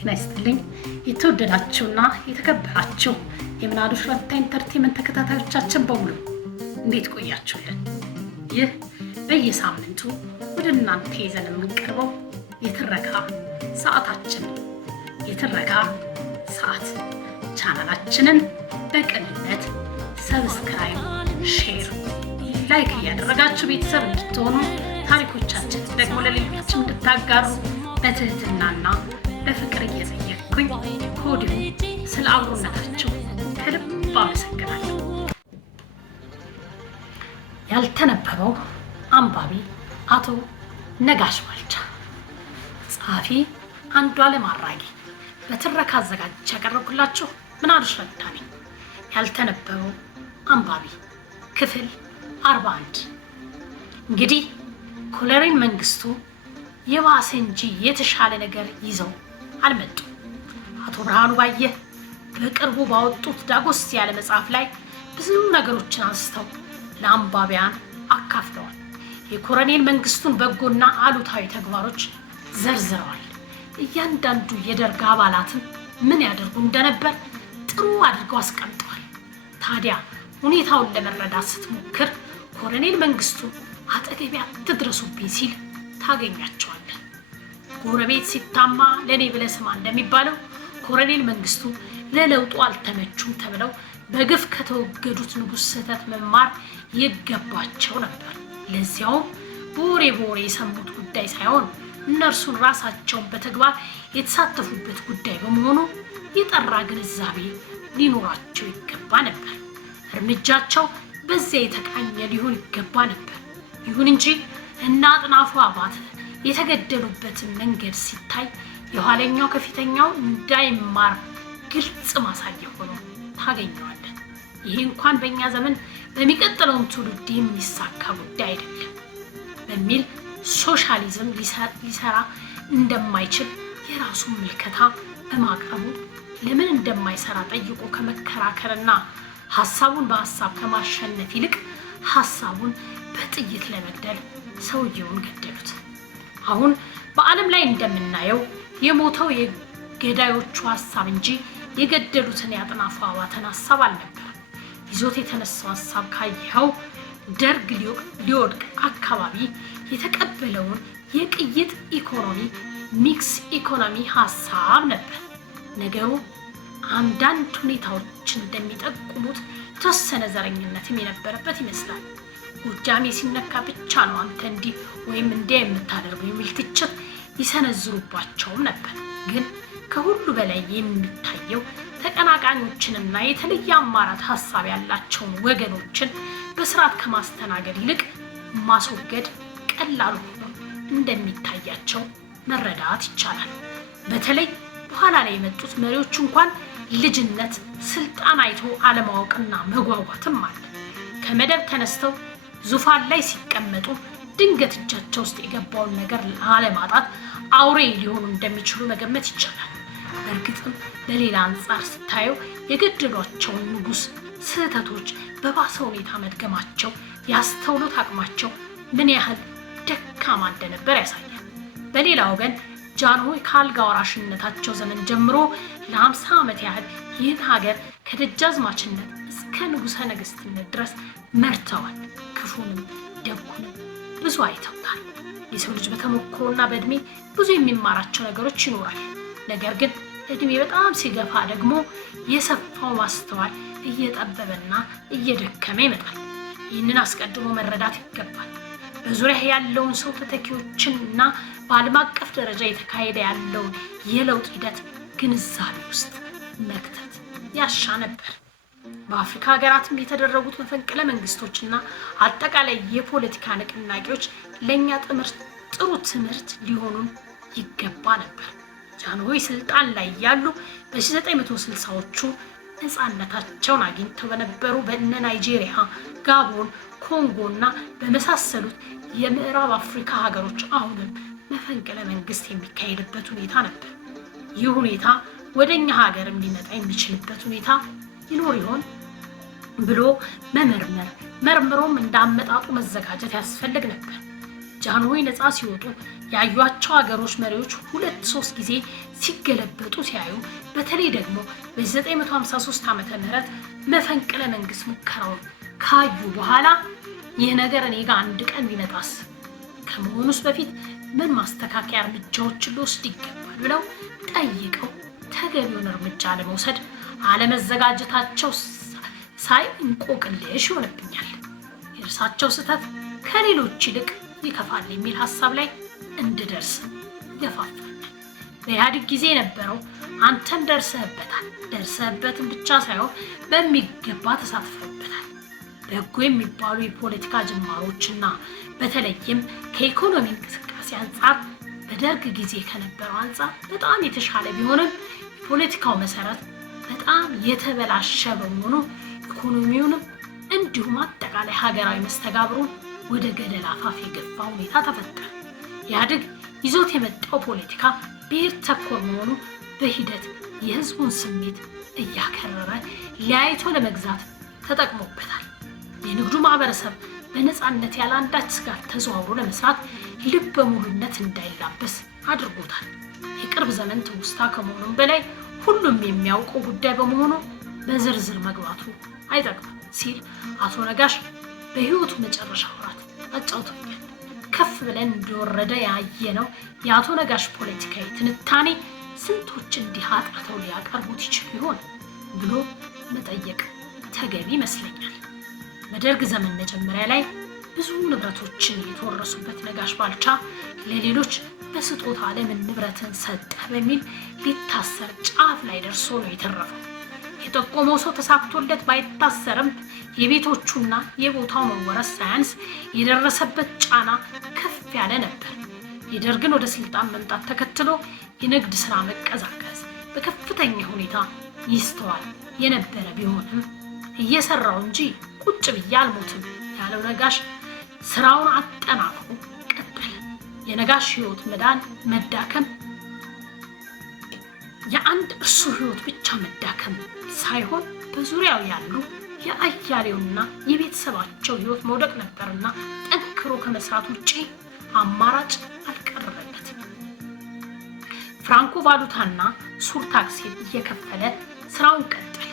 ጤና ይስጥልኝ የተወደዳችሁና የተከበራችሁ የምናሉሽ ረታ ኢንተርቴይንመንት ተከታታዮቻችን በሙሉ እንዴት ቆያችሁልን? ይህ በየሳምንቱ ወደ እናንተ ይዘን የምንቀርበው የትረካ ሰዓታችን የትረካ ሰዓት ቻናላችንን በቅንነት ሰብስክራይብ፣ ሼር፣ ላይክ እያደረጋችሁ ቤተሰብ እንድትሆኑ ታሪኮቻችን ደግሞ ለሌሎችም እንድታጋሩ በትህትናና በፍቅር እየጠየቅኩኝ ከወዲሁ ስለ አብሮነታችሁ ከልብ አመሰግናለሁ። ያልተነበበው አንባቢ አቶ ነጋሽ ባልቻ፣ ጸሐፊ አንዱዓለም አራጌ፣ በትረካ አዘጋጅቼ ያቀረብኩላችሁ ምናሉሽ ረታ ነኝ። ያልተነበበው አንባቢ ክፍል 41። እንግዲህ ኮሎኔል መንግስቱ የባሰ እንጂ የተሻለ ነገር ይዘው አልመጡም። አቶ ብርሃኑ ባየ በቅርቡ ባወጡት ዳጎስ ያለ መጽሐፍ ላይ ብዙ ነገሮችን አንስተው ለአንባቢያን አካፍለዋል። የኮሎኔል መንግስቱን በጎና አሉታዊ ተግባሮች ዘርዝረዋል። እያንዳንዱ የደርግ አባላትን ምን ያደርጉ እንደነበር ጥሩ አድርገው አስቀምጠዋል። ታዲያ ሁኔታውን ለመረዳት ስትሞክር ኮሎኔል መንግስቱ አጠገቤ አትድረሱብኝ ሲል ታገኛቸዋለህ። ጎረቤት ሲታማ ለኔ ብለህ ስማ እንደሚባለው ኮሎኔል መንግስቱ ለለውጡ አልተመቹም ተብለው በግፍ ከተወገዱት ንጉሥ ስህተት መማር ይገባቸው ነበር። ለዚያውም በወሬ የሰሙት ጉዳይ ሳይሆን እነርሱን ራሳቸውን በተግባር የተሳተፉበት ጉዳይ በመሆኑ የጠራ ግንዛቤ ሊኖራቸው ይገባ ነበር። እርምጃቸው በዚያ የተቃኘ ሊሆን ይገባ ነበር። ይሁን እንጂ እና አጥናፉ አባተ የተገደሉበትን መንገድ ሲታይ የኋለኛው ከፊተኛው እንዳይማር ግልጽ ማሳያ ሆኖ ታገኘዋለን። ይህ እንኳን በእኛ ዘመን በሚቀጥለውን ትውልድ የሚሳካ ጉዳይ አይደለም በሚል ሶሻሊዝም ሊሰራ እንደማይችል የራሱን ምልከታ በማቅረቡ ለምን እንደማይሰራ ጠይቆ ከመከራከርና ሀሳቡን በሀሳብ ከማሸነፍ ይልቅ ሀሳቡን በጥይት ለመግደል ሰውየውን ገደሉት። አሁን በዓለም ላይ እንደምናየው የሞተው የገዳዮቹ ሀሳብ እንጂ የገደሉትን ያጥናፉ አባተን ሀሳብ አልነበረም። ይዞት የተነሳው ሀሳብ ካየኸው ደርግ ሊወድቅ አካባቢ የተቀበለውን የቅይጥ ኢኮኖሚ ሚክስ ኢኮኖሚ ሀሳብ ነበር። ነገሩ አንዳንድ ሁኔታዎችን እንደሚጠቁሙት የተወሰነ ዘረኝነትም የነበረበት ይመስላል። ጎጃሜ ሲነካ ብቻ ነው አንተ እንዲህ ወይም እንዲያ የምታደርገው የሚል ትችት ይሰነዝሩባቸውም ነበር። ግን ከሁሉ በላይ የሚታየው ተቀናቃኞችንና የተለየ አማራጭ ሀሳብ ያላቸውን ወገኖችን በስርዓት ከማስተናገድ ይልቅ ማስወገድ ቀላል ሆኖ እንደሚታያቸው መረዳት ይቻላል። በተለይ በኋላ ላይ የመጡት መሪዎች እንኳን ልጅነት፣ ስልጣን አይቶ አለማወቅና መጓጓትም አለ። ከመደብ ተነስተው ዙፋን ላይ ሲቀመጡ ድንገት እጃቸው ውስጥ የገባውን ነገር ላለማጣት አውሬ ሊሆኑ እንደሚችሉ መገመት ይቻላል። በእርግጥም በሌላ አንጻር ስታየው የገደሏቸውን ንጉሥ ስህተቶች በባሰ ሁኔታ መድገማቸው ያስተውሉት አቅማቸው ምን ያህል ደካማ እንደነበር ያሳያል። በሌላ ወገን ጃንሆይ ከአልጋ ወራሽነታቸው ዘመን ጀምሮ ለ50 ዓመት ያህል ይህን ሀገር ከደጃዝማችነት እስከ ንጉሠ ነገሥትነት ድረስ መርተዋል። ክፉንም ደጉንም ብዙ አይተውታል። የሰው ልጅ በተሞክሮና በእድሜ ብዙ የሚማራቸው ነገሮች ይኖራል። ነገር ግን እድሜ በጣም ሲገፋ ደግሞ የሰፋው ማስተዋል እየጠበበና እየደከመ ይመጣል። ይህንን አስቀድሞ መረዳት ይገባል። በዙሪያ ያለውን ሰው ተተኪዎችንና በዓለም አቀፍ ደረጃ የተካሄደ ያለውን የለውጥ ሂደት ግንዛቤ ውስጥ መክተት ያሻ ነበር። በአፍሪካ ሀገራትም የተደረጉት መፈንቅለ መንግስቶችና አጠቃላይ የፖለቲካ ንቅናቄዎች ለእኛ ጥሩ ትምህርት ሊሆኑን ይገባ ነበር። ጃንሆይ ስልጣን ላይ ያሉ በ1960ዎቹ ነፃነታቸውን አግኝተው በነበሩ በእነ ናይጄሪያ፣ ጋቦን፣ ኮንጎና በመሳሰሉት የምዕራብ አፍሪካ ሀገሮች አሁንም መፈንቅለ መንግስት የሚካሄድበት ሁኔታ ነበር። ይህ ሁኔታ ወደኛ ሀገርም ሊመጣ የሚችልበት ሁኔታ ይኖር ይሆን ብሎ መርምሮም እንዳመጣጡ መዘጋጀት ያስፈልግ ነበር። ጃንሆይ ነፃ ሲወጡ ያዩአቸው ሀገሮች መሪዎች 2-3 ጊዜ ሲገለበጡ ሲያዩ፣ በተለይ ደግሞ በ953 ዓመተ ምህረት መፈንቅለ መንግስት ሙከራውን ካዩ በኋላ ይህ ነገር እኔ ጋር አንድ ቀን ቢመጣስ፣ ከመሆኑስ በፊት ምን ማስተካከያ እርምጃዎችን ልወስድ ይገባል ብለው ጠይቀው ተገቢውን እርምጃ ለመውሰድ አለመዘጋጀታቸው ሳይ እንቆቅልሽ ይሆንብኛል። የእርሳቸው ስህተት ከሌሎች ይልቅ ይከፋል የሚል ሀሳብ ላይ እንድደርስ ገፋፋኛል። በኢህአዴግ ጊዜ የነበረው አንተም ደርሰህበትን ብቻ ሳይሆን በሚገባ ተሳትፈበታል። በጎ የሚባሉ የፖለቲካ ጅማሮችና በተለይም ከኢኮኖሚ እንቅስቃሴ አንጻር በደርግ ጊዜ ከነበረው አንጻር በጣም የተሻለ ቢሆንም የፖለቲካው መሰረት በጣም የተበላሸ በመሆኑ ኢኮኖሚውንም እንዲሁም አጠቃላይ ሀገራዊ መስተጋብሩን ወደ ገደል አፋፍ የገፋ ሁኔታ ተፈጠረ። ኢህአዴግ ይዞት የመጣው ፖለቲካ ብሔር ተኮር መሆኑ በሂደት የህዝቡን ስሜት እያከረረ ለያይቶ ለመግዛት ተጠቅሞበታል። የንግዱ ማህበረሰብ በነፃነት ያለ አንዳች ስጋት ተዘዋውሮ ለመስራት ልበ ሙሉነት እንዳይላበስ አድርጎታል። የቅርብ ዘመን ትውስታ ከመሆኑም በላይ ሁሉም የሚያውቀው ጉዳይ በመሆኑ በዝርዝር መግባቱ አይጠቅምም ሲል አቶ ነጋሽ በህይወቱ መጨረሻ ወራት አጫውቶኛል። ከፍ ብለን እንደወረደ ያየነው የአቶ ነጋሽ ፖለቲካዊ ትንታኔ ስንቶች እንዲህ አጥርተው ሊያቀርቡት ይችሉ ይሆን ብሎ መጠየቅ ተገቢ ይመስለኛል። በደርግ ዘመን መጀመሪያ ላይ ብዙ ንብረቶችን የተወረሱበት ነጋሽ ባልቻ ለሌሎች በስጦታ ለምን ንብረትን ሰጠ በሚል ሊታሰር ጫፍ ላይ ደርሶ ነው የተረፈው። የጠቆመው ሰው ተሳክቶለት ባይታሰርም የቤቶቹና የቦታው መወረስ ሳያንስ የደረሰበት ጫና ከፍ ያለ ነበር። የደርግን ወደ ስልጣን መምጣት ተከትሎ የንግድ ስራ መቀዛቀዝ በከፍተኛ ሁኔታ ይስተዋል የነበረ ቢሆንም እየሰራው እንጂ ቁጭ ብዬ አልሞትም ያለው ነጋሽ ስራውን አጠናክሮ ቀጠለ። የነጋሽ ህይወት መዳከም የአንድ እርሱ ህይወት ብቻ መዳከም ሳይሆን በዙሪያው ያሉ የአያሌውና የቤተሰባቸው ህይወት መውደቅ ነበርና ጠንክሮ ከመስራት ውጪ አማራጭ አልቀረበለትም። ፍራንኮ ቫሉታና ሱር ታክሲ እየከፈለ ስራውን ቀጠለ።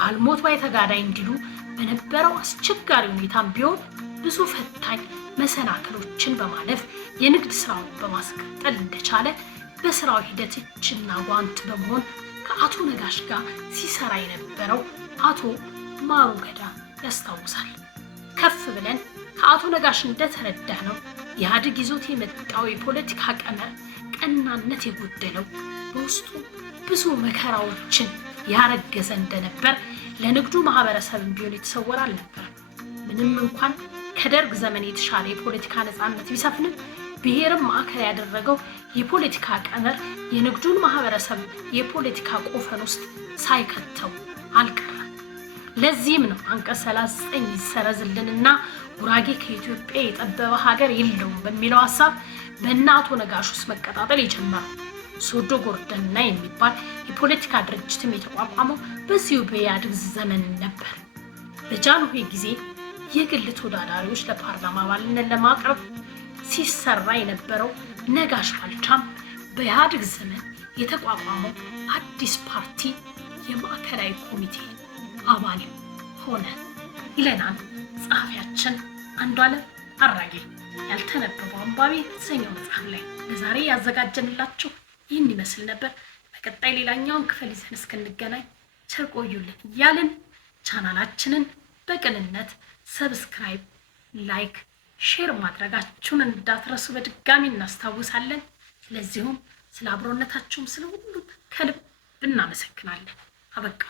አልሞት ባይ ተጋዳይ እንዲሉ በነበረው አስቸጋሪ ሁኔታም ቢሆን ብዙ ፈታኝ መሰናክሎችን በማለፍ የንግድ ስራውን በማስቀጠል እንደቻለ በስራው ሂደት እጅና ጓንት በመሆን ከአቶ ነጋሽ ጋር ሲሰራ የነበረው አቶ ማሩ ገዳ ያስታውሳል። ከፍ ብለን ከአቶ ነጋሽ እንደተረዳ ነው ኢህአዴግ ይዞት የመጣው የፖለቲካ ቀመር ቀናነት የጎደለው በውስጡ ብዙ መከራዎችን ያረገዘ እንደነበር ለንግዱ ማህበረሰብ ቢሆን የተሰወረ አልነበረም። ምንም እንኳን ከደርግ ዘመን የተሻለ የፖለቲካ ነፃነት ቢሰፍንም ብሔርን ማዕከል ያደረገው የፖለቲካ ቀመር የንግዱን ማህበረሰብ የፖለቲካ ቆፈን ውስጥ ሳይከተው አልቀረም። ለዚህም ነው አንቀጽ 39 ይሰረዝልንና ጉራጌ ከኢትዮጵያ የጠበበ ሀገር የለውም በሚለው ሀሳብ በእነ አቶ ነጋሽ ውስጥ መቀጣጠል የጀመረው። ሶዶ ጎርደና የሚባል የፖለቲካ ድርጅትም የተቋቋመው በዚሁ በኢህአዴግ ዘመን ነበር። በጃንሆይ ጊዜ የግል ተወዳዳሪዎች ለፓርላማ አባልነት ለማቅረብ ሲሰራ የነበረው ነጋሽ ባልቻም በኢህአዴግ ዘመን የተቋቋመው አዲስ ፓርቲ የማዕከላዊ ኮሚቴ አባል ሆነ ይለናል ጸሐፊያችን አንዷለም አራጌ ያልተነበበው አንባቢ የተሰኘው መጽሐፍ ላይ። ለዛሬ ያዘጋጀንላችሁ ይህን ይመስል ነበር። በቀጣይ ሌላኛውን ክፍል ይዘን እስክንገናኝ ቸር ቆዩልን እያልን ቻናላችንን በቅንነት ሰብስክራይብ፣ ላይክ፣ ሼር ማድረጋችሁን እንዳትረሱ በድጋሚ እናስታውሳለን። ስለዚሁም ስለ አብሮነታችሁም ስለ ሁሉም ከልብ እናመሰግናለን። አበቃ።